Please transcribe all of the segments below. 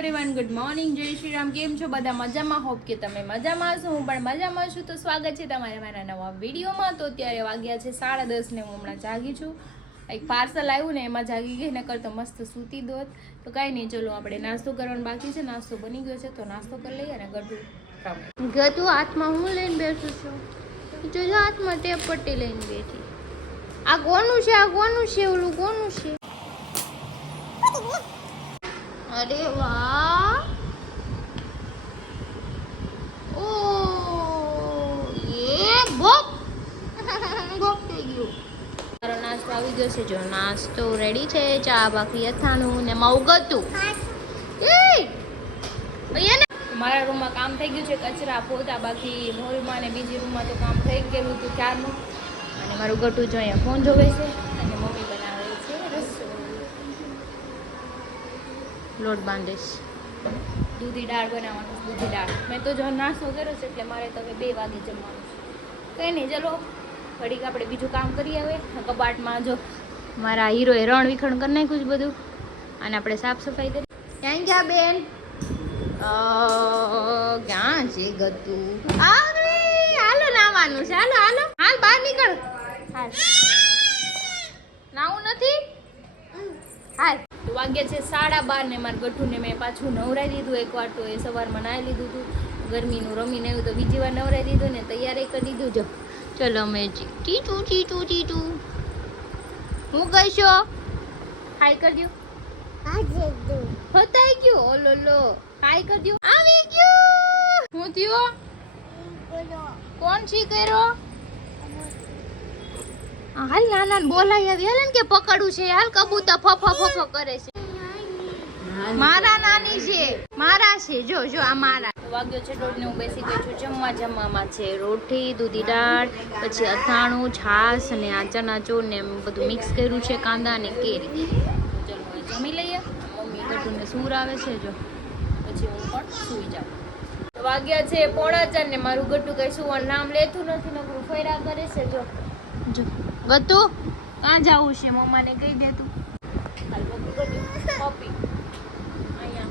Everyone, good morning, જય શ્રી રામ. કેમ છો બધા? મજામાં? હોપ કે તમે મજામાં હશો. હું પણ મજામાં છું. તો સ્વાગત છે તમારા મારા નવા વિડીયોમાં. તો અત્યારે વાગ્યા છે 10:30 ને હું હમણાં જાગી છું. એક પાર્સલ આવ્યું ને એમાં જાગી ગઈ, નકર તો મસ્ત સૂતી દોત. તો કાંઈ નહીં, ચલો આપણે નાસ્તો કરવાનો બાકી છે. નાસ્તો બની ગયો છે તો નાસ્તો કરી લઈએ ને ગતું હાથમાં હું લઈને બેઠું છું. જોજો હાથમાં ટેપ પટ્ટી લઈને બેઠી. આ કોનું છે? આ કોનું છે? ઓલું કોનું છે? અરે વાહ! ઓ યે બોપ બોપ થઈ ગયું. મારો નાસ્તો આવી ગયો છે. જો નાસ્તો રેડી છે. ચા બાકી અથાણું ને મવગતું. મારા રૂમમાં કામ થઈ ગયું છે. કચરા પોતા બાકી હોલમાં ને બીજી રૂમમાં તો કામ થઈ ગયેલું હતું ક્યારનું. અને મારું ગટું જો અહીંયા ફોન જોવે છે અને મમ્મી બનાવે છે રસોઈ. લોટ બાંધીશ. દૂધી દાળ બનાવવાનું. દૂધી દાળ મેં તો જો નાસ્તો કર્યો છે એટલે મારે તો હવે 2 વાગે જમવાનું છે. કંઈ નહીં, ચલો ઘડીક આપણે બીજું કામ કરીએ. હવે કબાટમાં જો મારા હીરોએ રણ વિખણ કરી નાખ્યું છે બધું, અને આપણે સાફ સફાઈ કરી. ક્યાં ગયા બેન? ક્યાં છે ગતું? હાલો નાવાનું છે. હાલો હાલો હાલ બહાર નીકળ. હાલ નાવું નથી. હાલ. વાગ્યા છે 12:30 ને મારા ગઠ્ઠુને મેં પાછું નવરાઈ દીધું. એકવાર તો એ સવારમાં નાહી લીધું હતું. ગરમીનું રમીને આવ્યું તો બીજી વાર નવરાઈ દીધું ને તૈયારી કરી દીધું. જો ચલો અમે ટીટું ટીટું ટીટું. હું કહીશો હાઈ કરજો. હોતાઈ ગયું. ઓલો લો હાઈ કરજો. આવી ગયું. હું થયો? કોણ છી કર્યો? હાલ નાના બોલાઈ આવી. હાલ ને કે પકડું છે. હાલ કબૂતર ફફા ફફો કરે છે. મારા નાની છે. મારા છે. જો જો આ મારા. વાગ્યો છે 1:30 ને હું બેસી ગઈ છું જમવા. જમવામાં છે રોટી, દૂધી દાળ, પછી અથાણું, છાશ અને આ ચણાચૂર ને બધું મિક્સ કર્યું છે, કાંદા અને કેરી. ચલો હવે જમી લઈએ. મમ્મી ગટુને સૂર આવે છે જો, પછી હું પણ સૂઈ જાઉં. વાગ્યા છે 4:30 ને મારું ગટુ કઈ સુવાનું નામ લેતું નથી. નકરું ફેરા કરે છે. જો જો ગતું ક્યાં જવું છે? મમ્માને કહી દે તું. હાલ ગતું ગતું પપ્પી અહીંયા.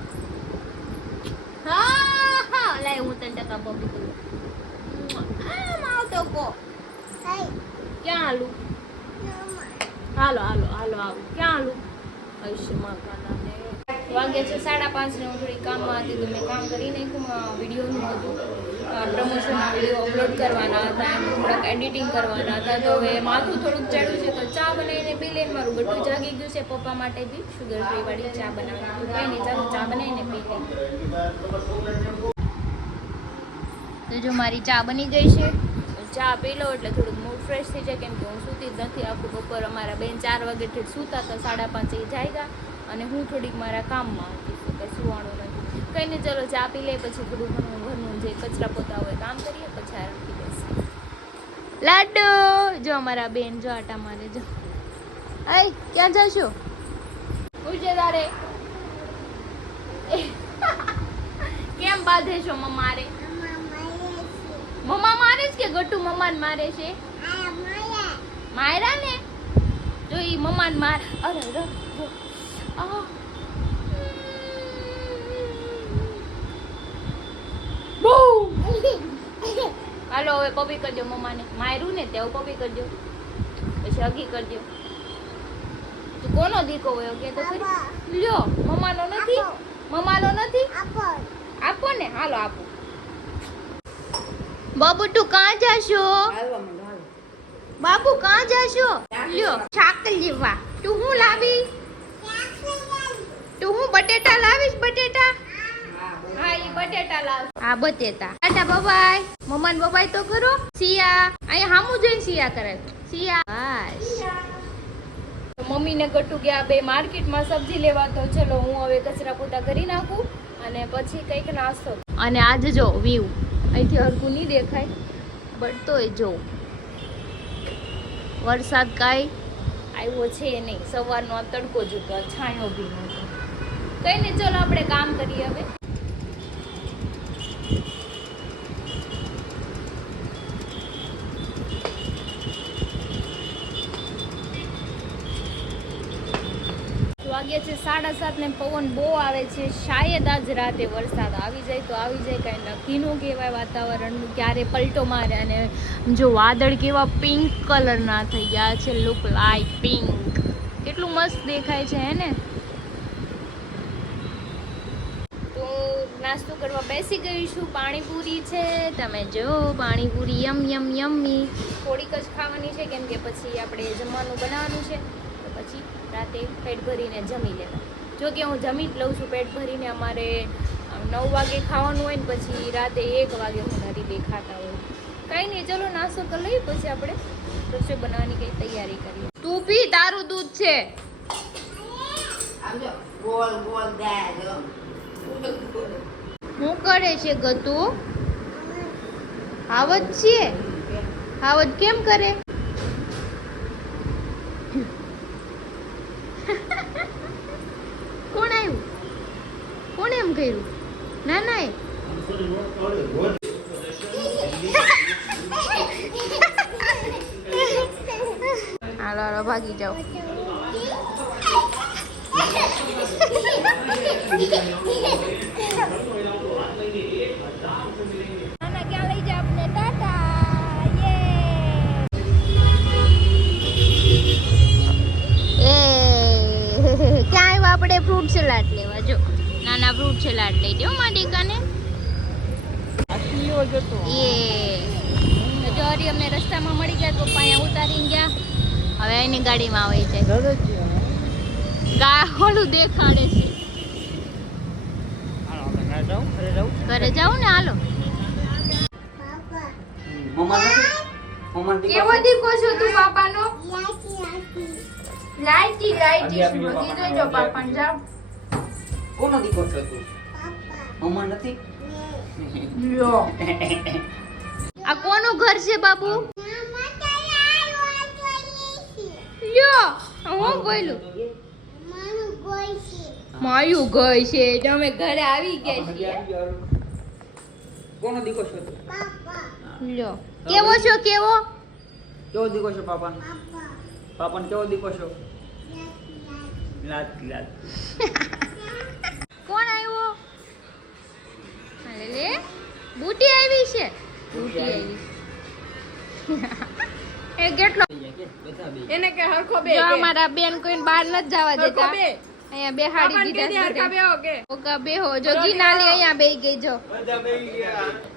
હા હા લાય હું તને ટકા પપ્પી કરું. આમ આવતો કો. ક્યાં હાલું? હાલો હાલો હાલો આવું. ક્યાં હાલું? આયુષ્યમાં કાનાને વાગે છે 5:30 ને હું થોડી કામમાં હતી તો મેં કામ કરી નાખ્યું. વિડીયોનું હતું, પ્રમોશનના વિડીયો અપલોડ કરવાના હતા, એમ થોડાક એડિટિંગ કરવાના હતા. તો હવે માથું થોડુંક ચડ્યું છે તો ચા બનાવીને પી લઈને મારું ગટું જાગી ગયું છે. પપ્પા માટે બી શુગર ફ્રી વાળી ચા બનાવવાની. કંઈ નહીં, ચાલો ચા બનાવીને પી લઈએ. તો જો મારી ચા બની ગઈ છે. ચા પી લો એટલે થોડુંક મૂડ ફ્રેશ થઈ જાય. કેમ કે હું સૂતી જ નથી આખું બપોર. અમારા બેન 4 વાગે સૂતા હતા, 5:30 જાગ્યા અને હું થોડીક મારા કામમાં હતી. કંઈ સુવાનું નથી. કંઈ નહીં, ચલો ચા પી લે પછી થોડું ઘણું ઘરનું જે કચરા પોતા હોય કામ કરીએ, પછી આરામ પી બેસી. લાડુ જો અમારા બેન જો આટા મારે. જો આય ક્યાં જશો? પૂછે તારે કેમ બાંધે છો? મમ્મારે મમ્મા મારે છે કે ગટુ મમ્માને મારે છે? માયરા ને જો ઈ મમ્માને માર. અરે અરે હાલો હવે પપ્પી કરજો. મમ્માને માર્યું ને તેવું પપ્પી કરજો, પછી હગી કરજો. તું કોનો દીકો હોય કે તો ખરી? લ્યો મમ્માનો નથી? મમ્માનો નથી? આપો ને. હાલો આપો. બાબુ તું કાં જાશો? બાબુ કાં જાશો? લ્યો ચાકલ લેવા. તું હું લાવી? તું હું બટેટા લાવીશ? બટેટા? હા ઈ બટેટા લાવ. હા બટેટા. ટાટા બાય. મમ્માને બાય તો કરો. સિયા અહીંયા હામું જોઈને સિયા કરે. સિયા બસ. મમ્મીને ગટુ ગયા બે માર્કેટમાં સબ્જી લેવા. તો ચલો હું હવે કચરા પોતા કરી નાખું અને પછી કંઈક નાસ્તો. અને આજે જો વ્યૂ અહીંથી હરકું નહીં દેખાય બટ તોય જો વરસાદ કાંઈ આવ્યો છે નહીં. સવારનો આ તડકો જ હતો, છાંયો બી નહોતો. કંઈ નહીં, ચલો આપણે કામ કરીએ હવે. વાગ્યા છે 7:30 ને પવન બહુ આવે છે. શાયદ આજ રાતે વરસાદ આવી જાય તો આવી જાય, કાંઈ નક્કી ન કહેવાય વાતાવરણનું ક્યારે પલટો મારે. અને જો વાદળ કેવા પિંક કલરના થઈ ગયા છે, લુક લાઈક પિંક. કેટલું મસ્ત દેખાય છે હે ને. તો નાસ્તો કરવા બેસી ગઈ છું. પાણીપુરી છે, તમે જો પાણીપુરી યમ યમ યમ્મી. થોડીક જ ખાવાની છે કેમ કે પછી આપણે જમવાનું બનાવવાનું છે, તો પછી રાતે પેટ ભરીને જમી લેવા. જો કે હું જમી જ લઉં છું પેટ ભરીને. અમારે 9 વાગે ખાવાનું હોય ને પછી રાતે 1 વાગે અમારી બે ખાતા હોય. કંઈ નહીં, ચલો નાસ્તો તો લઈ, પછી આપણે રસોઈ બનાવવાની કંઈ તૈયારી કરીએ. તું પી, તારું દૂધ છે. શું કરે છે ગતુ? આવત છે? આવત કેમ કરે? કોણ આવ્યું? કોણ એમ કર્યું? ના ના હાલો હાલો ભાગી જાઓ. આપણે ફ્રૂટ સલાડ લેવા. જો નાના ફ્રૂટ સલાડ લઈ દો માડીકાને. જો હરી અમને રસ્તામાં મળી ગયા, તો પપ્પા અહીંયા ઉતારીને ગયા. હવે એની ગાડીમાં આવી જાય. ઓલું દેખાડે છે. ઘરે જાઉં ને, હાલો. કેવો દીકો છો તું પાપાનો? લાઈટી લાઈટી સ્મોકી જોજો પાપાને. જાવ. કોનો દીકો છો તું? મમ્મા નથી? લ્યો. આ કોનું ઘર છે બાબુ? લ્યો, હું બોલું. માયું ગઈ છે. તમે ઘરે આવી ગયા છીએ. કોનો દીકો છો તું? લ્યો. કેવો છો? કેવો દીકો છો પાપા? પાપાને કેવો દીકો છો? લાત લાત. કોણ આવ્યો? હાલે લે, બુટી આવી છે. બુટી આવી. એ કેટલો એને કે હરખો બે. જો અમારા બેન કોઈને બહાર નથી જવા દેતા. અહીંયા બેહાડી દીધા છે. ઓકા બેહો. જો ગીનાલી અહીંયા બેહી ગઈ. જો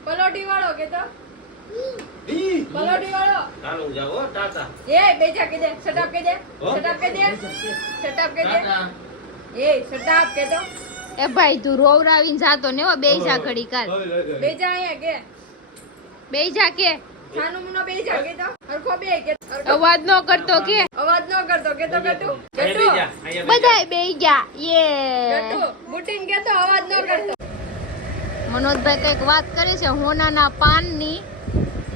પલોટી વાળો કે તો પલોટી વાળો ચાલો જાઓ ટાટા. એ બેજા કે દે, શટ અપ કે દે, શટ અપ કે દે, શટ અપ કે દે. એ શટ અપ કે તો. એ ભાઈ તું રોવરાવીને જાતો ને હો. બેજા ઘડી કાલ. બેજા અહીંયા કે બેજા કે છાનુ મુનો બેજા કે તો હરખો બે કે. અવાજ નો કરતો કે. અવાજ નો કરતો કે તો ગટુ ગટુ બધાય બેહી ગયા. યે ગટુ બુટીન કે તો અવાજ નો કરતો. મનોજભાઈ કઈક વાત કરે છે હોનાના પાનની.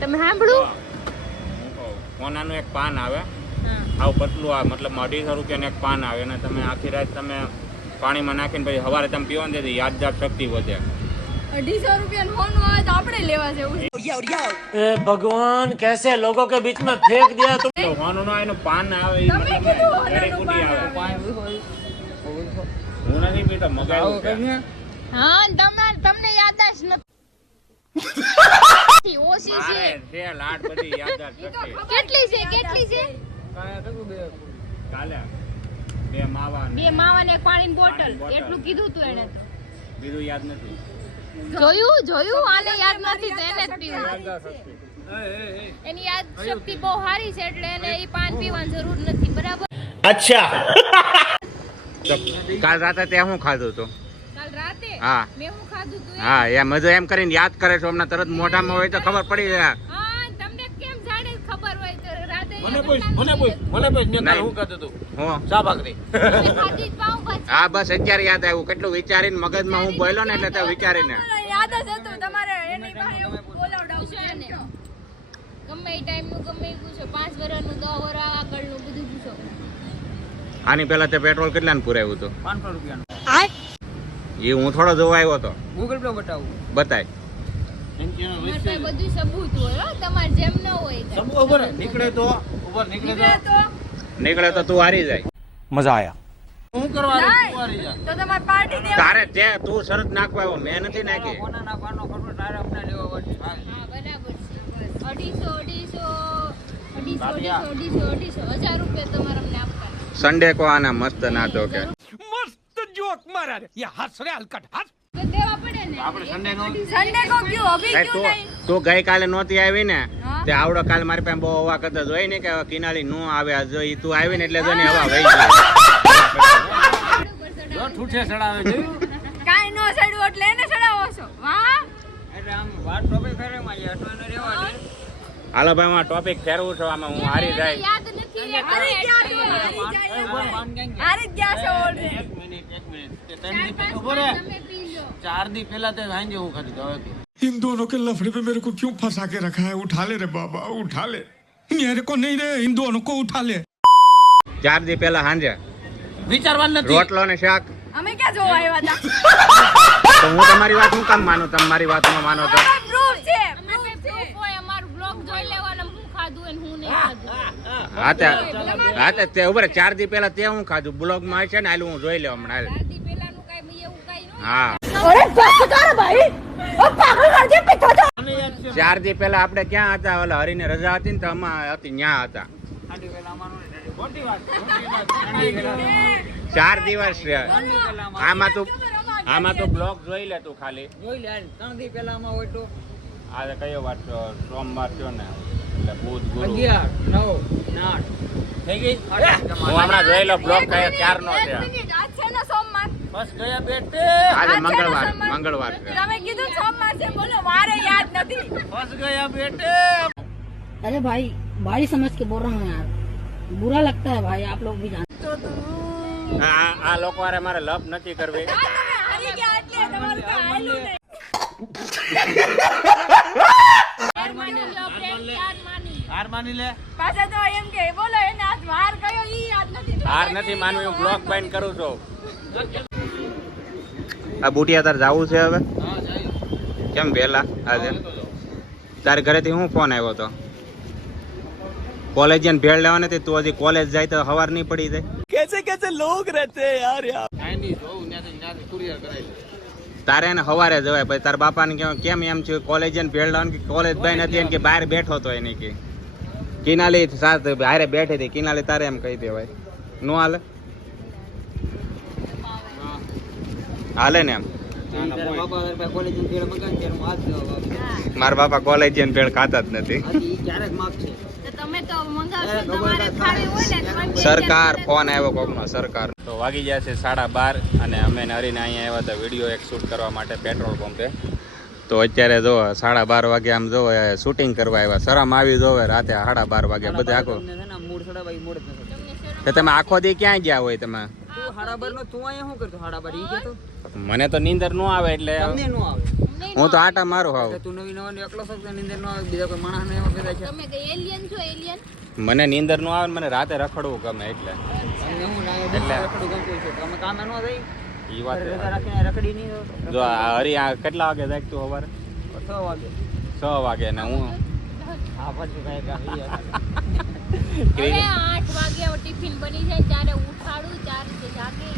તમે સાંભળ્યું? હોનાનું એક પાન આવે, આવું પતલું આવે, મતલબ 250 રૂપિયાનું એક પાન આવે, અને તમે આખી રાત તમે પાણીમાં નાખીને પછી સવારે તમે પીવો ને યાદદાર શક્તિ વધે. 250 રૂપિયાનું હોનું આવે તો આપણે લેવા જેવું. भगवान कैसे लोगों के बीच में फेंक दिया तुम. હોનું એનું પાન આવે, એ મતલબ જડીબુટી આવે. હું નથી પીતો, મગાવ્યું છે. હા તમને યાદદાસ્ત નથી. ઓછી છે. છે લાડ બધી યાદદાર શક્તિ. કેટલી છે? કેટલી છે? કાલે 2 માવા ને 2 માવા ને પાણીની બોટલ. એટલું કીધું તું એને તો. બીજું યાદ નથી. જોયું આને યાદ નથી તો એને જ પીવું. એની યાદ શક્તિ બહુ સારી છે એટલે એને એ પાન પીવાની જરૂર નથી. બરાબર? अच्छा કાલ રાતે તે શું ખાધું હતું? કાલ રાતે હા. મેં હું ખાધું તું? હા, એમ જ એમ કરીને યાદ કરે છો. હમણાં તરત મોઢામાં હોય તો ખબર પડી જાય. હા, તમને કેમ જાણે ખબર હોય તો રાતે મને પૂછ ને કાલ હું કરતો તું હું ચા ભાખરી. તમે ખાધી જ પાઉંભાજી. હા, બસ અત્યારે યાદ આવ્યું. કેટલું વિચારીને મગજમાં હું બોલ્યો ને એટલે તે વિચારીને. યાદ જ હતું તમારે. એની પાસે એવું બોલાવડાવશે ને. ગમે એ ટાઈમનું ગમે એ પૂછો. 5 વર્ષનું 10 વર્ષ આગળનું બધું પૂછો. આની પહેલા તે પેટ્રોલ કેટલાનું પુરાવ્યું હતું? 500 રૂપિયાનું. એ હું થોડો જોવા આવ્યો હતો. ગૂગલ પે બતાવું. બતાય. તમારે પાસે બધું સબૂત હોય હો. તમારે જેમ ન હોય કાંઈ. નીકળે તો નીકળે તો તું હારી જાય. मजा आया. હું કરવા નહીં, તો તમારે પાર્ટી દેવા. તારે તે તું શરત નાખવા આવ્યો મેં નથી નાખી. હા બરાબર છે. બસ 250 રૂપિયા તમારે અમને આપવાના. સંડે કો આના મસ્ત નાચો કે मस्त जोक मारा रे ये हंस रहे हलकट हंस તો દેવા પડે ને. આપણે સન્ડે નો સન્ડે કો ક્યું અભી ભાઈ ક્યું નહીં? તું ગઈકાલે નહોતી આવી ને હા. તે આવડો કાલ મારી પાસે બહુ હવા કરતા જોઈ ને કે કિનાલી નો આવે આ જોઈ તું આવી ને એટલે જો ને હવા વહી ગઈ. ठूठे चढ़ावे जोયું કાઈ નો સડ્યું એટલે એને સડાવો છો. વાહ. એટલે આમ વાત ટોપે કરે માં એ અટવાને રેવા દે હાલો ભાઈ હું ટોપિક ફેરવું છું આમાં હું હારી એને જાય. યાદ નથી હારી ગયા છે ઓલરેડી. એક મિનિટ તે 3 દી પહેલા ઉભો રે તમે પી લો. 4 દી પહેલા તે સાંજે હું ખાધી હવે इन दोनों के लफड़े पे मेरे को क्यों फंसा के रखा है उठा ले रे बाबा उठा ले मेरे को नहीं रे इन दोनों को उठा ले 4 દી પહેલા સાંજે વિચારવા નથી રોટલો ને શાક. અમે ક્યાં જોવા આવ્યા હતા? તો હું તમારી વાત હું કામ માનું તમારી વાત ન માનો તો પ્રૂફ છે. પ્રૂફ હોય અમારું બ્લોગ જોઈ લેવાનું હું ખાધું અને હું નહીં ખાધું. હા તે ઉભરે 4 દી પહેલા તે હું ખાધું બ્લોગ માં છે ને હાલ હું જોઈ લેવા હમણાં હાલ. આદી પેલાનું કાઈ એવું કાઈ ન. હા અરે બસ કર ભાઈ. ઓ પાગલ કર દે પિતો. 4 દી પહેલા આપણે ક્યાં હતા ઓલા હરીને રજા હતી ને તો આમાં હતી ન્યા હતા. ખાધી પહેલા અમારું ખોટી વાત 4 દિવસ છે. આમાં તો બ્લોગ જોઈ લે તું ખાલી. જોઈ લે 3 દી પહેલા માં હોય તો આજે કયો વાર છે? સોમવાર થયો ને એટલે બુધ ગુરુ 11 9 8 થઈ ગઈ હું હમણાં જોઈ લો બ્લોગ કયો ક્યારનો છે. આજ છે ને સોમવાર. બસ ગયા બેટે આજે આજ છે ને મંગળવાર સોમવાર. મંગળવાર છે. તમે કીધું સોમવાર છે બોલો વારે યાદ નથી. બસ ગયા બેટે अरे भाई भाई समझ के बोल रहा हूँ यार बुरा लगता है भाई आप लोग भी जानते આ લોકો હારે મારે લપ નથી કરવી. આ તમે હારી ગયા એટલે તમારું તો હાલ્યું નહીં. હાર માની લો, friend, હાર માની. હાર માની લે પાછા તો એમ કે બોલો એને આજ વાર કયો ઈ યાદ નથી. હાર નથી માનવી હું બ્લોગ બંધ કરું છું. આ બુટિયા તાર જાવું છે હવે હા જાય કેમ વહેલા આજે તારે ઘરેથી હું ફોન આવ્યો હતો કોલેજ જઈને ભેળ લેવા નથી તું હજી કોલેજ જાય તો સવાર નહીં પડી જાય. કાંઈ જોઉં ત્યાંથી કુરિયર કરાવી તારે એને સવારે જવાય પછી તારા બાપાને કેમ એમ છે કોલેજ જઈને ભેળ લેવાનું કે કોલેજ ભાઈ નથી એને કે બહાર બેઠો તો એને કે કિનાલી સાથે હારે બેઠી હતી કિનાલી તારે એમ કહી દેવાય નો હાલે હાલે ને એમ બાપા કોલેજ ની ભેળ મગાવી ત્યારે હું હાથ દેવા મારા બાપા કોલેજ જઈને ભેળ ખાતા જ નથી. હજી ક્યારેક માગ છે તો તમે તો મંગાવશો તમારે ખાવી હોય ને તો સરકાર ફોન આવ્યો કોકનો સરકાર તો વાગી ગયા છે 12:30 અને અમે હરીને અહીંયા આવ્યા હતા વિડીયો એક શૂટ કરવા માટે પેટ્રોલ પંપે. તો અત્યારે જો 12:30 વાગે આમ જો શૂટિંગ કરવા આવ્યા શરમ આવી જોવે રાતે 12:30 વાગે બધે આખો મૂડ સડાવાય મૂડ જ નથી તો તમે આખો દી ક્યાં ગયા હોય તમે? તું હાડાબર નો તું અહીંયા શું કરતો હાડાબર ઈ કેતો મને તો નીંદર ન આવે એટલે તમને નો આવે હું તો આટા મારું હાવ. તું નવી નવાની એકલો શબ્દ નીંદર નો આવે બીજા કોઈ માણસ ને એમાં પેદા છે તમે કે એલિયન છો એલિયન. મને નીંદર ન આવે ને મને રાતે રખડવું ગમે એટલે તમને હું ના એટલે- રખડું ગમતું છે તમે કામે નો થઈ ઈ વાત છે. રજા રાખીને રખડી નહીં જો આ હરી આ કેટલા વાગે જાગતું સવારે? 6 વાગે 6 વાગે ને હું હા પછી કાંઈ કાંઈ હવે 8 વાગે ટિફિન બની જાય ત્યારે ઉઠાડું ત્યારે તે જાગે.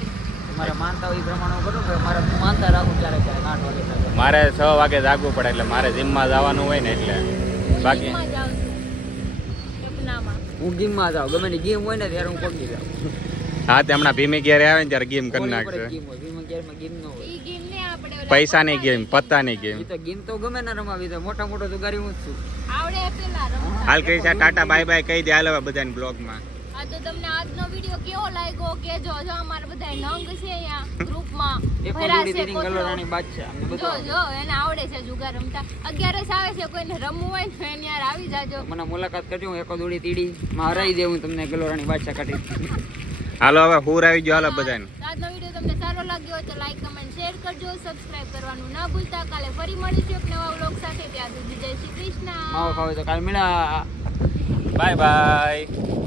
મારે માનતા હોય એ પ્રમાણે હું કરું કે મારે હું માનતા રાખું ક્યારેક ક્યારેક 8 વાગે જાગે. મારે 6 વાગે જાગવું પડે એટલે મારે જીમમાં જવાનું હોય ને એટલે બાકી જીમમાં જાઉં છું. સપનામાં. હું ગીમમાં જાઉં ગમે ની ગેમ હોય ને ત્યારે હું પગી જાઉં હા તે હમણાં ભીમી ઘેરે આવે ને ત્યારે ગેમ કરી ગેમ નાખશે. હોય ગેમ ગેમમાં ગેમ ન હોય ઈ ગેમ ને આપણે ઓલા પૈસાની ગેમ પત્તાની ગેમ. ઈ તો ગેમ તો ગમે ને રમાવી દે મોટા મોટો જુગારી હું જ છું આવડે પેલા રમતા. હાલ ક્રિશા ટાટા બાય બાય કહી દે હાલ હવે બધાને બ્લોગમાં. આ તો તમને આજનો વિડિયો કેવો લાગ્યો કેજો. જો અમારા બધા નંગ છે અહીંયા ગ્રુપમાં એક ભર્યા જોડી છે તેની કોથળો. ગલોરાણી બાદ છે અમને જો બતાવો જો એને આવડે છે જુગાર રમતા. 11 આવે છે કોઈને રમવું હોય ને એની યાર આવી જાજો. મને મુલાકાત કરજો હું એકો દોડી તીડી માં હરાઈ દે હું તમને ગલોરાણી બાદશાહ કાઢી હાલો હવે હુર આવી ગયો હાલો બધાને. તો આજનો વિડિયો તમને સારો લાગ્યો હોય તો લાઈક કમેન્ટ શેર કરજો. સબસ્ક્રાઇબ કરવાનું ના ભૂલતા. કાલે ફરી મળીશું એક નવા વ્લોગ સાથે. ત્યાં સુધી જય શ્રી કૃષ્ણ. માવો ખાવ તો કાલ મળ્યા બાય બાય.